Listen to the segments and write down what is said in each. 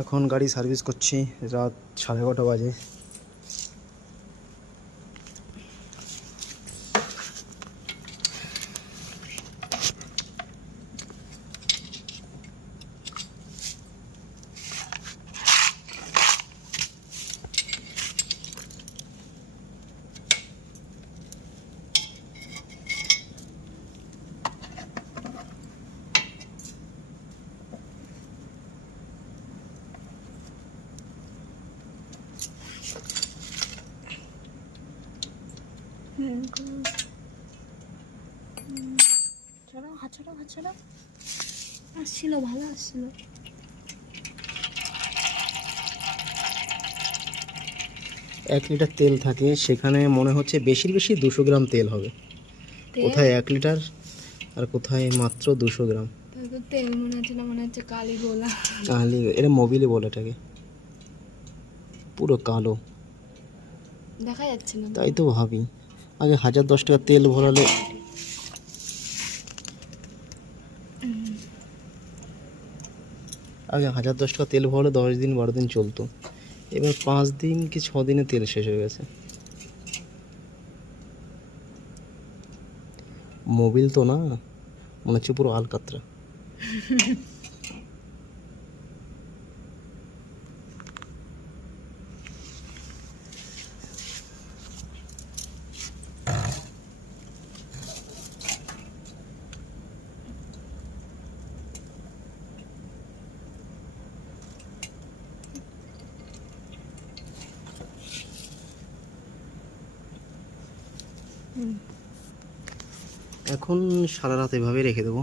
এখন গাড়ি সার্ভিস করছি, রাত 11:30 বাজে। আসছিল, ভালো আসছিল। 1 লিটার তেল থাকে, সেখানে মনে হচ্ছে বেশি 200 গ্রাম তেল হবে। কোথায় 1 লিটার আর কোথায় মাত্র 200 গ্রাম তেল মনে হচ্ছে না, মনে হচ্ছে কালি গোলা। কালি, এটা মোবিলে বলে এটাকে, পুরো কালো দেখা যাচ্ছে না। তাই তো ভাবি, আগে 1010 টাকা তেল ভরালে, আগে 1010 টাকা তেল ভরালে 10 দিন 12 দিন চলতো, এবার 5 দিন কি 6 দিনে তেল শেষ হয়ে গেছে। মোবিল তো না, মনে হচ্ছে পুরো আলকাতরা। এখন সারা রাত এভাবে রেখে দেবো,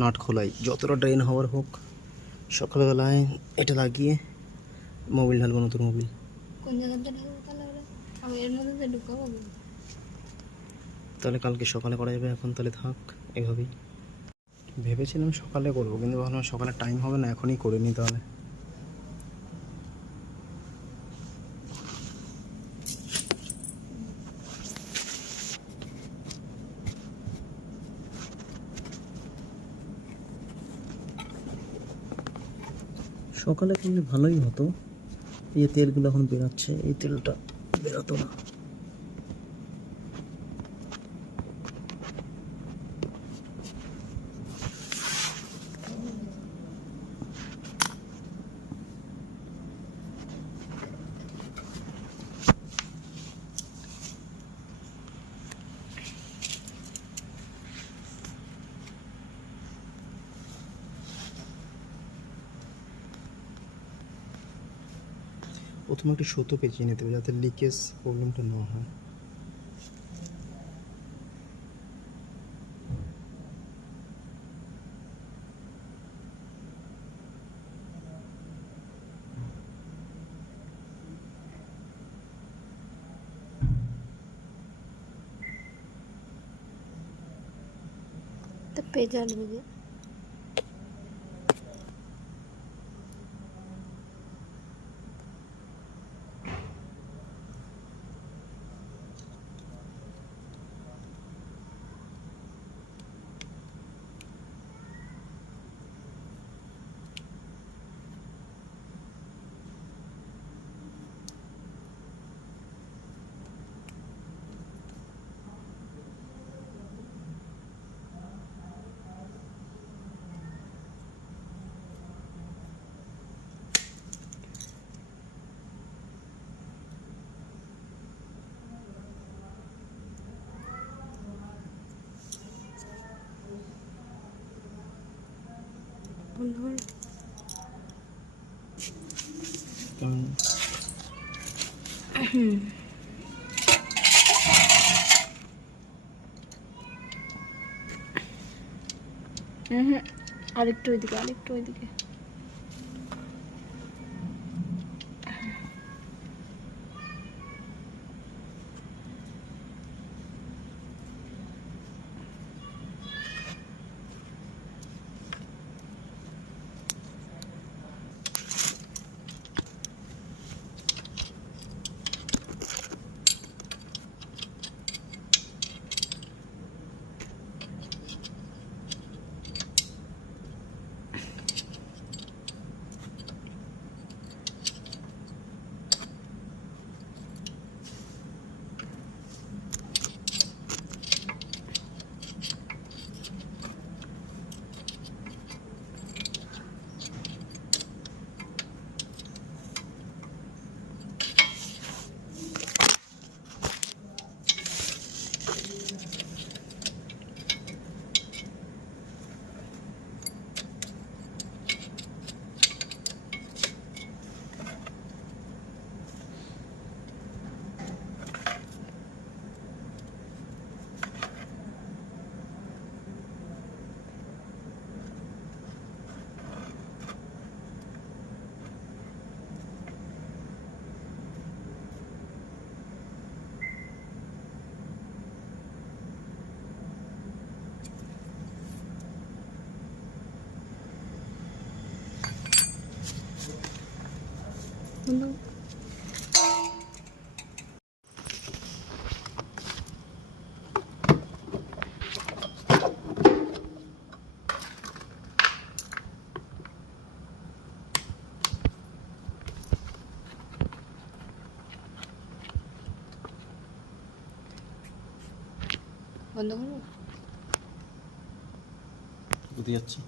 নাট খোলাই, যতটা ড্রেন হওয়ার হোক। সকালবেলায় এটা লাগিয়ে মোবিল ঢালবো, নতুন মোবিল। কোন জায়গাতে ঢালবো তাহলে? আমি এর মধ্যে ঢুকাবো। তাহলে কালকে সকালে করা যাবে, এখন তাহলে থাক এভাবেই। ভেবেছিলাম সকালে করবো, কিন্তু ভাবলাম সকালে টাইম হবে না, এখনই করে নিই তাহলে। সকালে করলে ভালোই হতো, এই তেলগুলো এখন বেরোচ্ছে, এই তেলটা বেরোতো না। প্রথমে একটু সুতো পেঁচিয়ে নিতে হবে যাতে লিকেজ প্রবলেমটা না হয়। তো পেঁচাল বুঝে আরেকটু ওইদিকে, আরেকটু ওইদিকে। বন্ধ করো। বন্ধ করো। বুঝতে যাচ্ছে।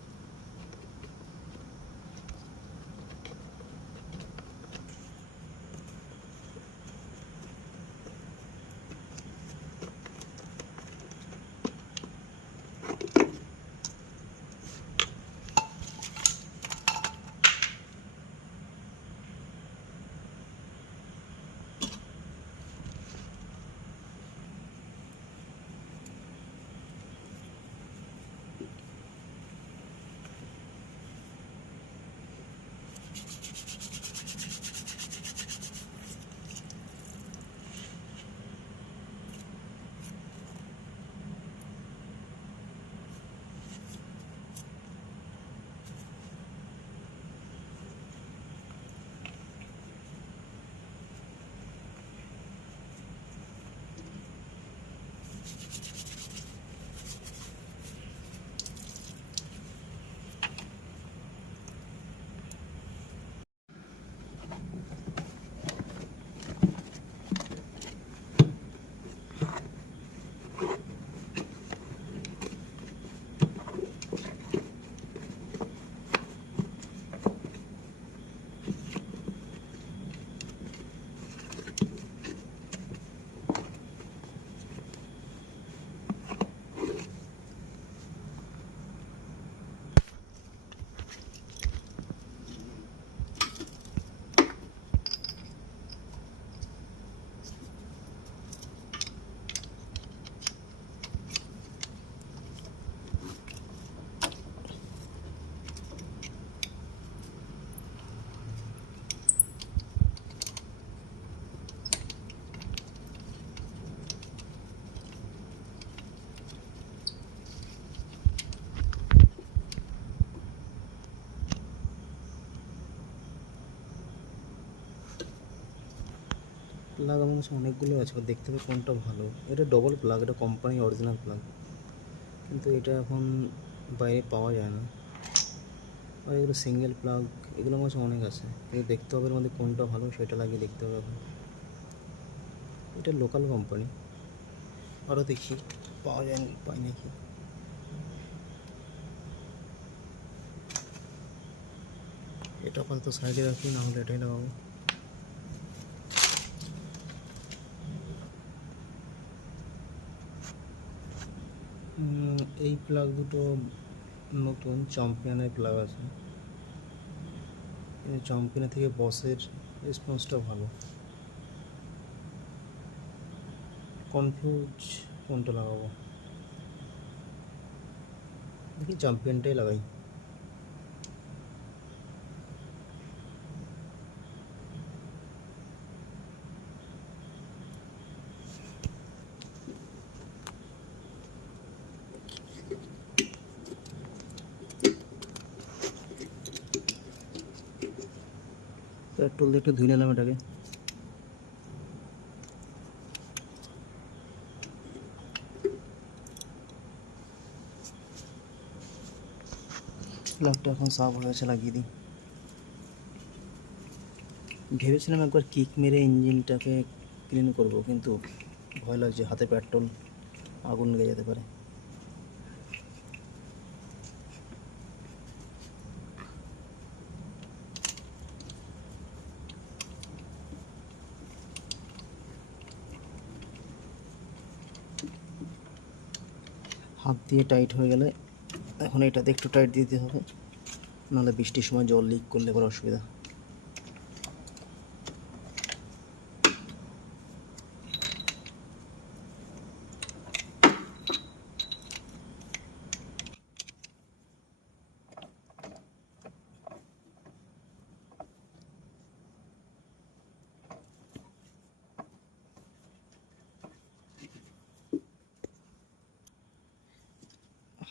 প্লাগ আমার কাছে অনেকগুলো আছে, দেখতে হবে কোনটা ভালো। এটা ডবল প্লাগ, এটা কোম্পানি অরিজিনাল প্লাগ, কিন্তু এটা এখন বাইরে পাওয়া যায় না। আর এগুলো সিঙ্গেল প্লাগ, এগুলো আমার কাছে অনেক আছে, কিন্তু দেখতে হবে এর মধ্যে কোনটা ভালো সেটা লাগিয়ে দেখতে হবে এখন। এটা লোকাল কোম্পানি, আরও দেখি পাওয়া যায় পাই নাকি। এটা আপাতত সাইডে রাখি, না হলে এটাই লাগাবো। এই প্লাগ দুটো নতুন চ্যাম্পিয়নের প্লাগ আছে, চ্যাম্পিয়নের থেকে বসের রেসপন্সটা ভালো। কনফিউজ কোনটা লাগাবো, দেখি চ্যাম্পিয়নটাই লাগাই। পেট্রোল দিয়ে একটু ধুয়ে নিলাম এটাকে। প্লাগটা এখন সাফ হয়ে গেছে, লাগিয়ে দিই। ভেবেছিলাম একবার কিক মেরে ইঞ্জিনটাকে ক্লিন করব, কিন্তু ভয় লাগছে হাতে পেট্রোল আগুন লেগে যেতে পারে। হাত দিয়ে টাইট হয়ে গেলে, এখন এটাতে একটু টাইট দিতে হবে, নাহলে বৃষ্টির সময় জল লিক করলে আবার অসুবিধা।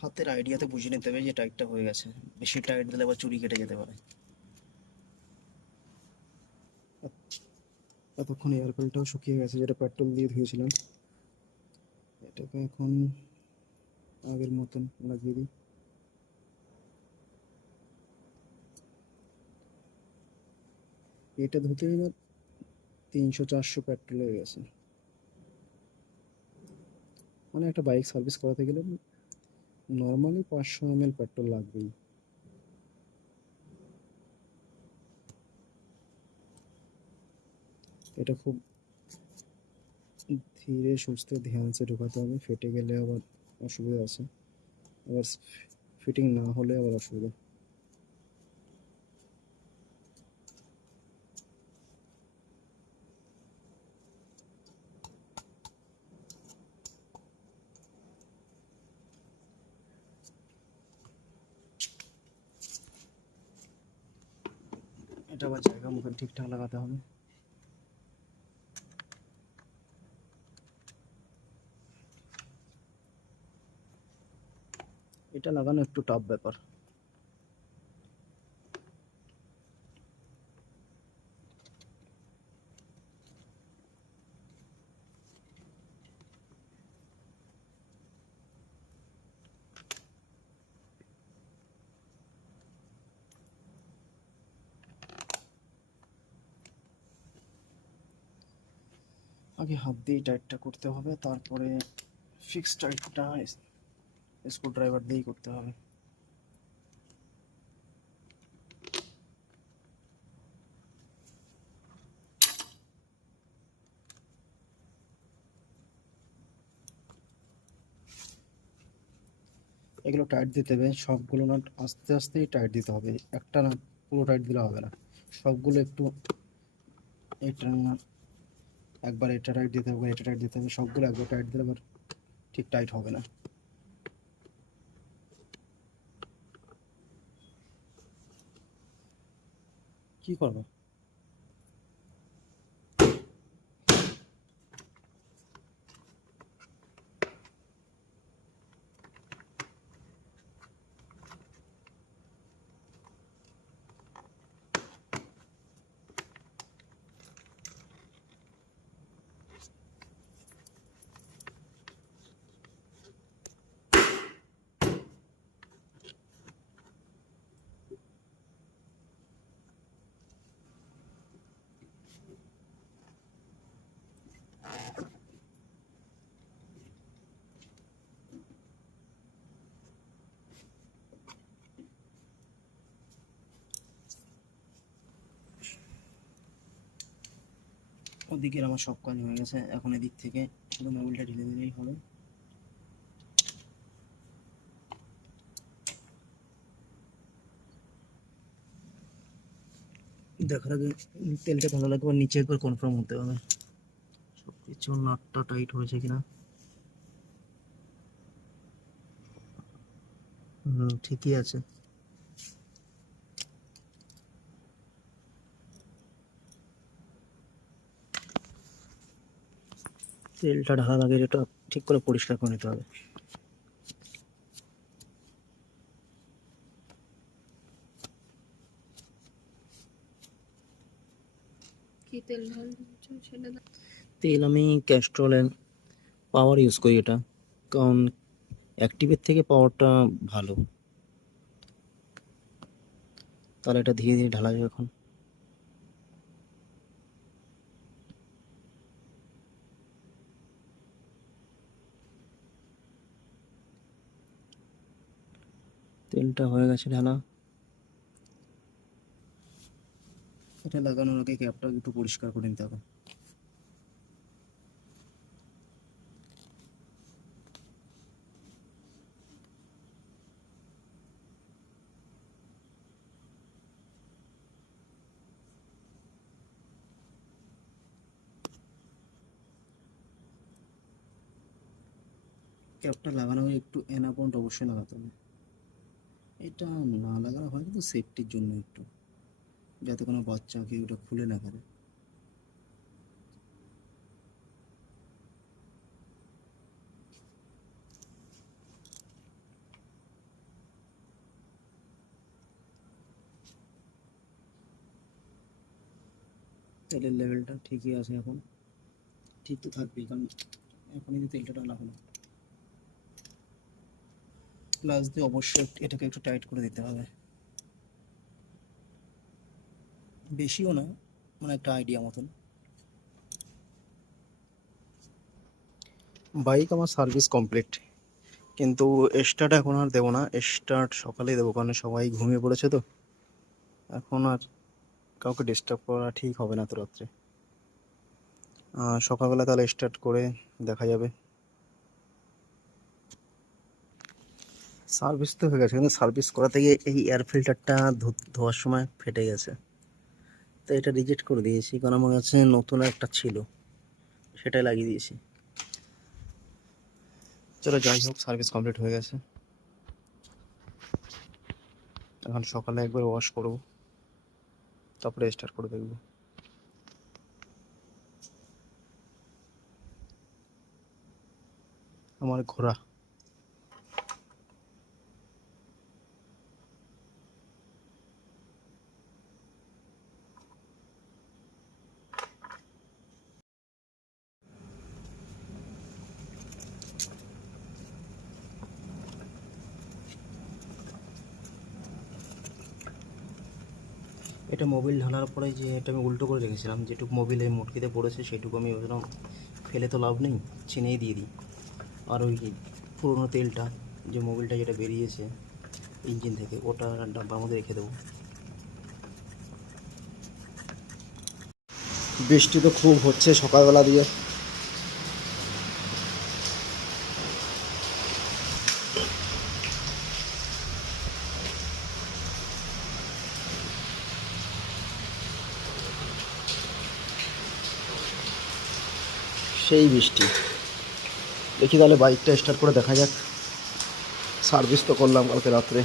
হাতের আইডিয়াতে বুঝে নিতে হবে যে টাইটটা হয়ে গেছে, বেশি টাইট দিলে আবার চুরি কেটে যেতে পারে। এতক্ষণ এয়ার ফিল্টারটাও শুকিয়ে গেছে, যেটা পেট্রোল দিয়ে ধুয়েছিলাম। এটাকে এখন আগের মতন লাগিয়ে দিই। এটা ধুতে এবার 300-400 পেট্রোল হয়ে গেছে। মানে একটা বাইক সার্ভিস করাতে গেলে নর্মালি 500 ml পেট্রোল লাগবেই। এটা খুব ধীরে সুস্থে ধ্যানসে ঢোকাতে হবে, ফেটে গেলে আবার অসুবিধা আছে, আবার ফিটিং না হলে আবার অসুবিধা। এটা আবার জায়গা মতন ঠিকঠাক লাগাতে হবে। এটা লাগানো একটু টাফ ব্যাপার। আগে হাত দিয়ে টাইটটা করতে হবে, তারপরে ফিক্স টাইটটা স্ক্রু ড্রাইভার দিয়েই করতে হবে। এগুলো টাইট দিতে হবে, সবগুলো নাট আস্তে আস্তেই টাইট দিতে হবে, একটা নাট পুরো টাইট দিলে হবে না। সবগুলো একটু এটা একবার এটা টাইট দিতে হবে, এটা টাইট দিতে হবে, সবগুলো একবার টাইট দিলে আবার ঠিক টাইট হবে না। কি করবো? ওদিকের আমার সব কাজ হয়ে গেছে, এখন এদিক থেকে শুধু মোবিলটা ঢেলে দিলেই হবে। দেখার আগে তেলটা ভালো লাগবে, নিচে একবার কনফার্ম হতে হবে সব কিছু নাটটা টাইট হয়েছে কিনা। ঠিকই আছে। তেলটা ঢালার আগে এটা ঠিক করে পরিষ্কার করে নিতে হবে। কি তেল ঢালছো সেটা দাও। তেল আমি ক্যাস্ট্রল পাওয়ার ইউজ করি এটা, কারণ অ্যাক্টিভের থেকে পাওয়ারটা ভালো। তাহলে এটা ধীরে ধীরে ঢালা যাবে। এখন তেলটা হয়ে গেছে ঢালা। এটা লাগানোর আগে ক্যাপটা একটু পরিষ্কার করে নিতে হবে। ক্যাপটা লাগানো হয়ে একটু অ্যানাপয়েন্ট অবশ্যই লাগাতে হবে। এটা না লাগানো হয় কিন্তু সেফটির জন্য একটু, যাতে কোনো বাচ্চা কেউ ওটা খুলে না ফেলে। তেলের লেভেলটা ঠিকই আছে এখন, ঠিক তো থাকবেই, কারণ এখনই তো তেলটা ডালা হলো। প্লাস দিয়ে অবশ্যই এটাকে একটু টাইট করে দিতে হবে, বেশিও না, মানে একটা আইডিয়া মতন। বাইক আমার সার্ভিস কমপ্লিট, কিন্তু স্টার্ট এখন আর দেবো না, স্টার্ট সকালেই দেবো, কারণ সবাই ঘুমিয়ে পড়েছে তো, এখন আর কাউকে ডিস্টার্ব করা ঠিক হবে না তো রাত্রে। সকালবেলা তাহলে স্টার্ট করে দেখা যাবে। সার্ভিস তো হয়ে গেছে, কিন্তু সার্ভিস করাতে গিয়ে এই এয়ার ফিল্টারটা ধোয়ার সময় ফেটে গেছে, তো এটা রিজেক্ট করে দিয়েছি, কারণ আমার কাছে নতুন একটা ছিল, সেটাই লাগিয়ে দিয়েছি। চলো যাই হোক, সার্ভিস কমপ্লিট হয়ে গেছে। এখন সকালে একবার ওয়াশ করবো, তারপরে স্টার্ট করে দেখবো। আমার ঘোড়া এটা মোবিল ঢালার পরে যে এটা আমি উল্টো করে রেখেছিলাম, যেটুকু মোবিল এই মুটকিতে পড়েছে সেটুকু আমি ভেবেছিলাম ফেলে তো লাভ নেই, চিনেই দিয়ে দিই। আর ওই পুরোনো তেলটা, যে মোবিলটা যেটা বেরিয়েছে ইঞ্জিন থেকে, ওটা ডাব্বার মধ্যে রেখে দেবো। বৃষ্টি তো খুব হচ্ছে সকালবেলা দিয়ে, সেই বৃষ্টি। দেখি তাহলে বাইকটা স্টার্ট করে দেখা যাক। সার্ভিস তো করলাম কালকে রাত্রে।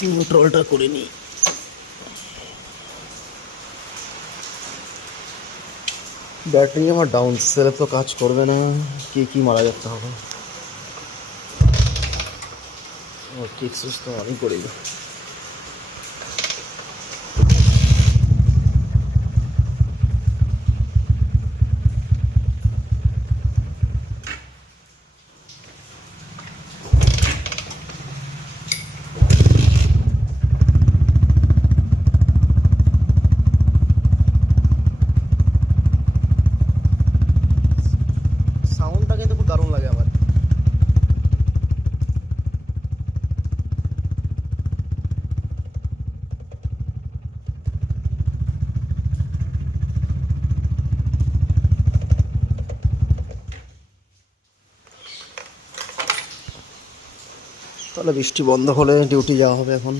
নিউট্রালটা করে নিই। ব্যাটারি আমার ডাউন, সেলফ তো কাজ করবে না, কি মারা যেতে হবে। ও ঠিক সুস্থ আমি করি। সাউন্ডটা কিন্তু খুব দারুণ লাগে আমার। তাহলে বৃষ্টি বন্ধ হলে ডিউটি যাওয়া হবে এখন।